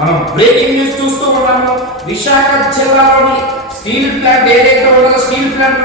మనం breaking news చూస్తూ ఉన్నాము. విశాఖ జిల్లాలోని స్టీల్ ప్లాంట్ ఏదైతే ఉన్నదో స్టీల్ ప్లాంట్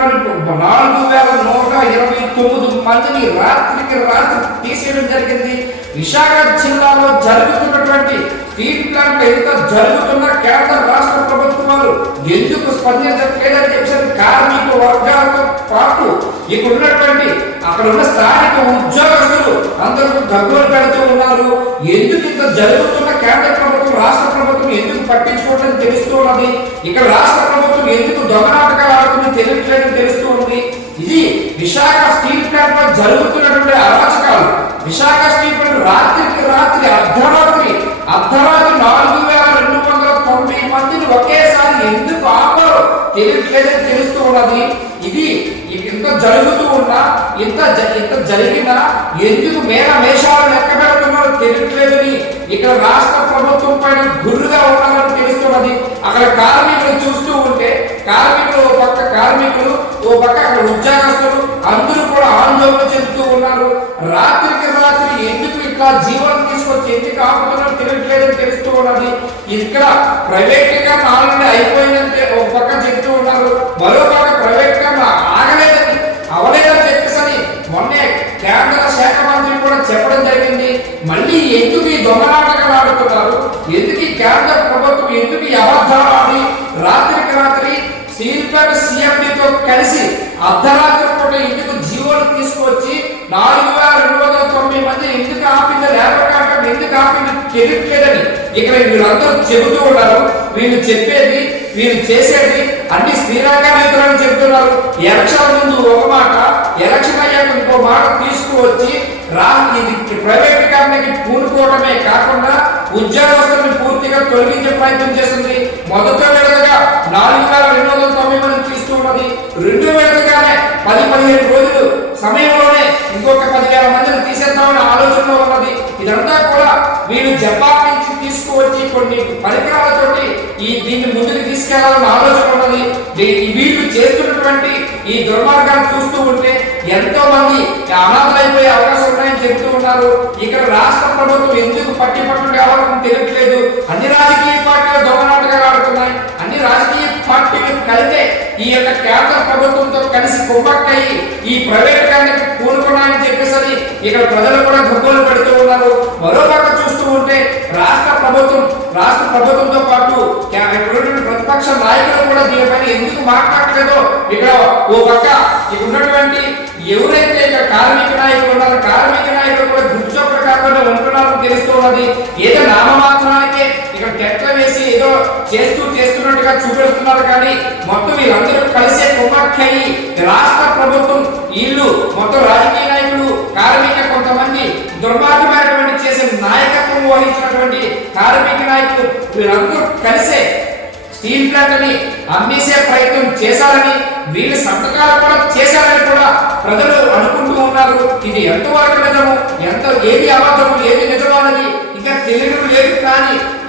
నాలుగు వేల నూట ఇరవై తొమ్మిది మందిని రాత్రికి రాత్రి తీసేయడం జరిగింది. విశాఖ జిల్లాలో జరుగుతున్నటువంటి స్టీల్ ప్లాంట్ ఎంత జరుగుతున్న కేంద్ర రాష్ట్ర ప్రభుత్వాలు ఎందుకు స్పందించట్లేదని చెప్పేసి కార్మిక వర్గాలతో పాటు ఇక్కడ ఉన్నటువంటి అక్కడ ఉన్న స్థానిక ఉద్యోగస్తులు అందరూ దగ్గర పెడుతూ ఉన్నారు. ఎందుకు ఇంత జరుగుతున్న కేంద్ర ప్రభుత్వం రాష్ట్ర ప్రభుత్వం ఎందుకు పట్టించుకోవడం తెలుస్తూ ఉన్నది. ఇక్కడ రాష్ట్ర ప్రభుత్వం ఎందుకు దొంగ నాటకాలు తెలియట్లేదు తెలుస్తూ ఉంది ఇది విశాఖ స్టీల్ ప్లాంట్లో జరుగుతున్నటువంటి అరాచకాలు. విశాఖ స్టీల్ ప్లాంట్ రాత్రికి రాత్రి అర్ధరాత్రి అర్ధరాత్రి నాలుగు వేల రెండు వందల తొంభై మందిని ఒకేసారి ఎందుకు ఆపరు తెలియట్లేదని తెలుస్తూ ఉన్నది. ఇది ఇంత జరుగుతూ ఉన్నా ఇంత జ- ఇంత జరిగినా ఎందుకు మేర మేషాలు లెక్క ప్రైవేట్గా ప్రైవేటీకరణ అయిపోయిందంటే ఒక పక్క చెప్తూ ఉన్నారు మరో పక్క ప్రైవేటీకరణ ఆగలేదని అవలేదని చెప్పేసని మొన్నే కేంద్ర శాఖ మంత్రి కూడా చెప్పడం జరిగింది. మళ్ళీ ఎందుకు ఈ దొంగనాటకాలు ఆడుతున్నారు? ఎందుకు ఈ కేంద్ర ప్రభుత్వం ఎందుకు ఈ అబద్ధాలు ఆడి రాత్రికి రాత్రి స్టీల్ సీఎండితో కలిసి అర్ధరాత్రి పూట ఇంటికి జీవోలు తీసుకొచ్చి నాలుగు వేల రెండు వందల తొమ్మిది మంది ఎందుకు ఆపింది లేబర్ కాంట్రాక్ట్ ఎందుకు ఆపింది? తెలియట్లేదని. ఇక్కడ అందరూ చెబుతూ ఉన్నారు. వీళ్ళు చెప్పేది వీళ్ళు చేసేది అన్ని స్థిరంగా నేతలని చెబుతున్నారు. ఎలక్షన్ ముందు ఒక మాట ఎలక్షన్ అయ్యాక ఇంకో మాట తీసుకువచ్చి రా ఇది ప్రైవేట్ కంపెనీకి పూనుకోవడమే కాకుండా ఉద్యోగస్తులను పూర్తిగా తొలగించే ప్రయత్నం చేస్తుంది. మొదట విడతగా నాలుగు వేల రెండు వందల తొంభై మంది తీస్తూ రెండు విడతగానే పది పదిహేను రోజులు సమయంలోనే ఇంకొక పదివేల మందిని తీసేద్దామని ఆలోచనలో ఉన్నది. ఇదంతా కూడా వీళ్ళు జపాన్ నుంచి తీసుకువచ్చి కొన్ని పరికరాలతోటి ఈ దీన్ని ముందుకు తీసుకెళ్ళాలని ఆలోచన ఉన్నది. వీళ్ళు చేస్తున్నటువంటి ఈ దుర్మార్గాన్ని చూస్తూ ఉంటే ఎంతో మంది అనాథలైపోయే అవకాశం ఉన్నాయని చెబుతూ ఉన్నారు. ఇక్కడ రాష్ట్ర ప్రభుత్వం ఎందుకు పట్టి పట్టుడు ఎవరికి తెలియట్లేదు? అన్ని రాజకీయ పార్టీలు దొంగ ఆడుతున్నాయి. అన్ని రాజకీయ పార్టీలు కలిపే ఈ యొక్క కేంద్ర ప్రభుత్వంతో కలిసి కుమ్మక్కయి ఈ ప్రైవేట్ కానికి పూనుకున్నాయని చెప్పేసి ఇక్కడ ప్రజలు కూడా గొప్పలు పెడుతూ ఉన్నారు. మరోపక్క చూస్తూ ఉంటే రాష్ట్ర ప్రభుత్వం రాష్ట్ర ప్రభుత్వంతో పాటు ప్రతిపక్ష నాయకులు కూడా దీనిపైన ఎందుకు మాట్లాడలేదో ఇక్కడ ఓ పక్క ఇక్కడ ఉన్నటువంటి ఎవరైతే ఇక్కడ కార్మిక నాయకులు ఉన్నారో కార్మిక నాయకులు కూడా గుర్చొప్ప కాకుండా ఉంటున్నారో తెలుస్తూ ఉన్నది. ఏదో నామమాత్రమే ఇక్కడ టెట్ల వేసి ఏదో చేస్తూ చేస్తున్నట్టుగా చూపెడుతున్నారు కానీ మొత్తం వీళ్ళందరూ కలిసే కుమ్మక్కయి రాష్ట్ర ప్రభుత్వం వీళ్ళు మొత్తం రాజకీయ నాయకులు కార్మిక కొంతమంది దుర్మార్గమైనటువంటి చేసే నాయకత్వం వహించినటువంటి కార్మిక నాయకులు వీళ్ళందరూ కలిసే స్టీల్ ప్లాంట్ అని అమ్మేసే ప్రయత్నం చేశారని వీళ్ళు సంతకాలు కూడా చేశారని కూడా ప్రజలు అనుకుంటూ ఉన్నారు. ఇది ఎంతవరకు నిజము? ఎంత ఏది అబద్ధము ఏది నిజము అన్నది ఇంకా తెలియడం లేదు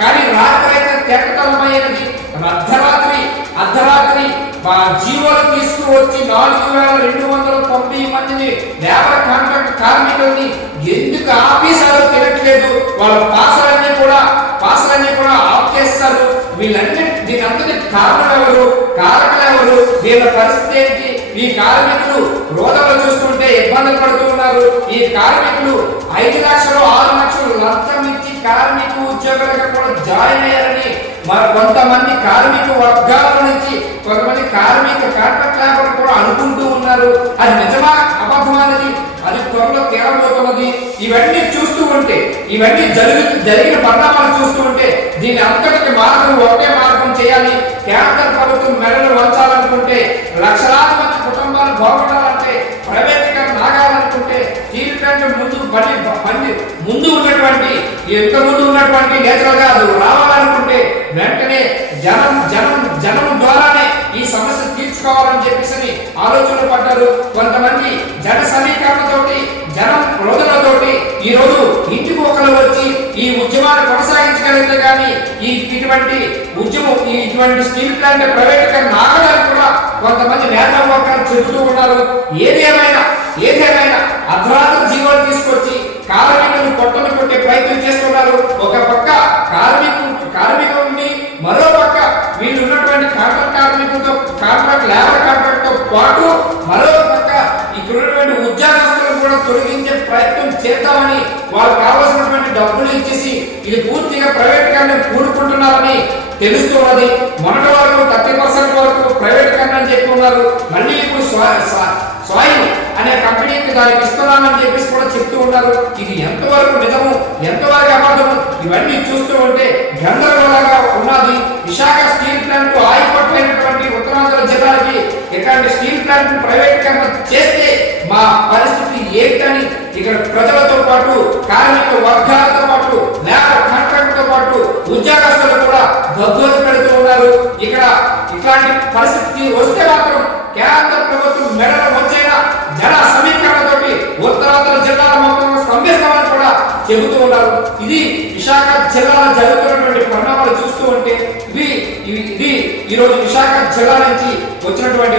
కానీ కానీ రాత్రి అయితే తెక్కతలమైనది అర్ధరాత్రి అర్ధరాత్రి మా జీవోలు తీసుకువచ్చి నాలుగు వేల రెండు వందల తొంభై మందిని లేబర్ కాంట్రాక్ట్ కార్మికుల్ని ఎందుకు ఆఫీసారో తినట్లేదు వాళ్ళ పాసలన్నీ కూడా పాసలన్నీ కూడా ఆఫ్ చేస్తారు. వీళ్ళన్ని దీని కారణం ఎవరు? కారకులు ఎవరు? వీళ్ళ పరిస్థితి ఏంటి? ఈ కార్మికులు రోదలు చూస్తుంటే ఇబ్బందులు పడుతూ ఉన్నారు. ఈ కార్మికులు ఐదు లక్షలు ఆరు లక్షలు లంచం కార్మిక ఉద్యోగులుగా కూడా జాయిన్ అయ్యారని మరి కొంతమంది కార్మిక వర్గాల నుంచి కొంతమంది కార్మిక కాంట్రాక్ట్ లేబర్ కూడా అనుకుంటూ ఉన్నారు. అది నిజమా? అబద్ధమానది? అది త్వరలో తేలబోతున్నది. ఇవన్నీ చూస్తూ ఉంటే ఇవన్నీ జరిగి జరిగిన పరిణామాలు చూస్తూ ఉంటే దీని అంతటికి మార్గం ఒకే మార్గం చేయాలి. కేంద్ర ప్రభుత్వం మెడలు వంచాలనుకుంటే లక్షలాది మంది కుటుంబాలు బాగుండాలంటే ప్రైవేటీకరణ ఆగాలనుకుంటే స్టీల్ ప్లాంట్ ముందు బండి బండి ముందు ఉన్నటువంటి ముందు ఉన్నటువంటి నేతలు కాదు రావాలనుకుంటే వెంటనే జనం జనం జనం ద్వారానే ఈ సమస్య తీర్చుకోవాలని చెప్పేసి ఆలోచన పడ్డారు కొంతమంది జన సమీకరణతోటి జనం రోజులతోటి ఈ రోజు ఇంటికి ఒకరు వచ్చి ఈ ఉద్యమాన్ని కొనసాగించగలిగితే కానీ ఈ ఇటువంటి ఉద్యమం ఇటువంటి స్టీల్ ప్లాంట్ ప్రైవేటీకరణ ఆగడానికి కూడా కొంతమంది నేత వర్గాలు చెబుతూ ఉన్నారు. ఏదేమైనా ఏదేమైనా అర్ధరాత్రి జీవోలు తీసుకొచ్చి కార్మికులను కొట్టలు కొట్టే ప్రయత్నం చేస్తున్నారు ఒక పక్క కార్మికు పాటు మరో పక్క ఇక్కడ ఉద్యోగస్తులను కూడా తొలగించే ప్రయత్నం చేద్దామని వాళ్ళు కావాల్సినటువంటి డబ్బులు ఇచ్చేసి ఇది పూర్తిగా ప్రైవేట్ కన్నా కూడుకుంటున్నారని తెలుస్తున్నది మొన్నటి వరకు థర్టీ పర్సెంట్ వరకు ప్రైవేట్ కన్నా అని చెప్పి ఉన్నారు. మళ్ళీ ఇప్పుడు స్వాయి స్వా- అనే కంపెనీకి దానికి ఇస్తున్నామని చెప్పేసి కూడా చెప్తూ ఉన్నారు. ఇది ఎంతవరకు నిజము? ఎంతవరకు అబద్ధము? ఇవన్నీ చూస్తూ ఉంటే గందరగోళంగా ఉన్నది. విశాఖ స్టీల్ ప్లాంట్ ఆగిపోయినటువంటి ఉత్తరాంధ్ర జిల్లాకి ఇట్లాంటి స్టీల్ కార్యక్రమం చేస్తే మా పరిస్థితి ఏంటని ఇక్కడ ప్రజలతో పాటు కార్మిక వర్గాలతో పాటు లేబర్ కాంట్రాక్ట్తో పాటు ఉద్యోగస్తులు కూడా గద్దోలు పెడుతూ ఉన్నారు. ఇక్కడ ఇట్లాంటి పరిస్థితి వస్తే మాత్రం కేంద్ర ప్రభుత్వం మెడలు వచ్చేలా జన సమీకరణతోటి ఉత్తరాంధ్ర జిల్లాల మొత్తం స్తంభిస్తామని కూడా చెబుతూ ఉన్నారు. ఇది విశాఖ జిల్లాలో జరుగుతున్నటువంటి పరిణామాలు చూస్తూ ఉంటే ఇవి- ఇది ఈరోజు విశాఖ జిల్లా నుంచి వచ్చినటువంటి